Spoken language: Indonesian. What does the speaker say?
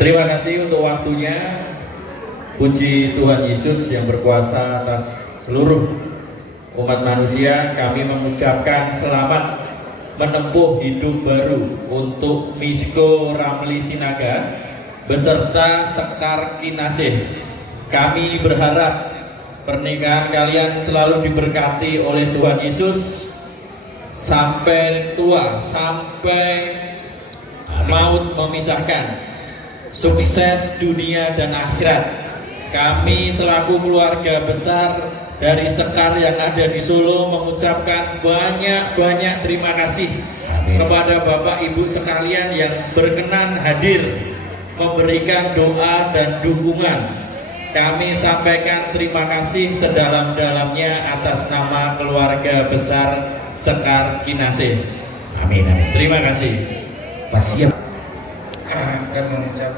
Terima kasih untuk waktunya. Puji Tuhan Yesus yang berkuasa atas seluruh umat manusia. Kami mengucapkan selamat menempuh hidup baru untuk Misko Ramli Sinaga beserta Sekar Kinasih. Kami berharap pernikahan kalian selalu diberkati oleh Tuhan Yesus sampai tua, sampai maut memisahkan. Sukses dunia dan akhirat. Kami selaku keluarga besar dari Sekar yang ada di Solo mengucapkan banyak terima kasih kepada Bapak Ibu sekalian yang berkenan hadir memberikan doa dan dukungan. Kami sampaikan terima kasih sedalam-dalamnya atas nama keluarga besar Sekar Kinasih. Amin. Terima kasih. Pasien. Akan mengucapkan